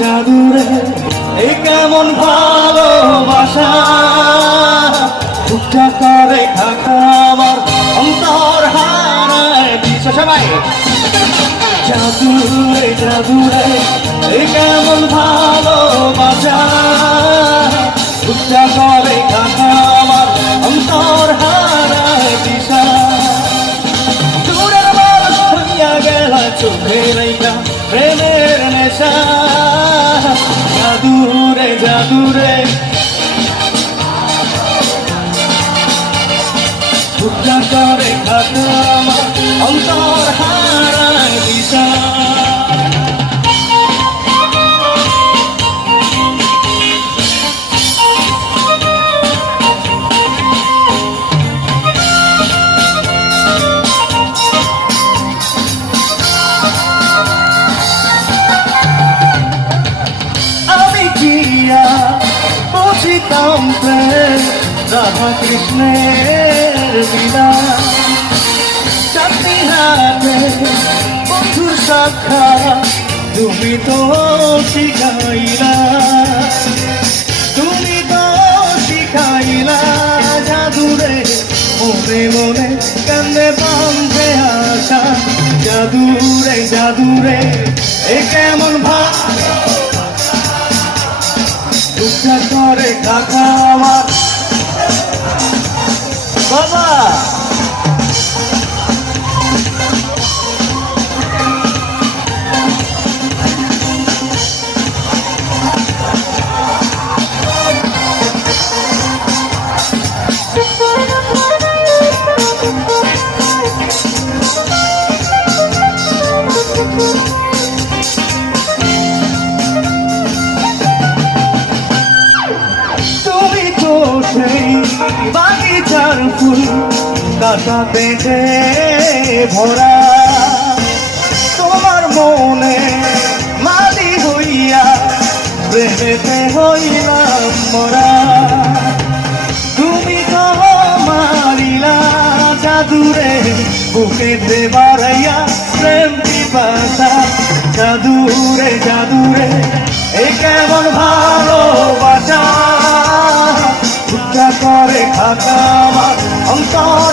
জাদুরে এই কেমন ভালোবাসা টুকটা করে খাকা আমার অন্তর হারায় দিছ সবাই জাদুরে জাদুরে এই কেমন ভালোবাসা টুকটা করে খাকা আমার অন্তর হারায় দিশা দূরের মানুষ হইয়া গেল চোখে রেখা প্রেমের নেশা জাদুরে জাদুরে টুকটা করে খাকা আমার অন্তর হারায় দিশা বুঝিতাম প্রেম রাধা কৃষ্ণের বিনা চাঁদনি রাতে বন্ধুর সাক্ষা তুমি তো শিখাইলা জাদুরে মনে মনে কান্দে বাঁধে আশা জাদুরে জাদুরে এ কেমন টুকটা করে কাকা আমার বাবা বাগিচার ফুল কাটা পেটে ভরা তোমার মনে মালি হইয়া প্রেমেতে হইলাম মরা তুমি তো মারিলা জাদুরে বুকেতে বাড়াইয়া প্রেম পিপাসা জাদুরে জাদুরে এ কেমন ভালোবাসা টুকটা করে খাকা আমার অন্তর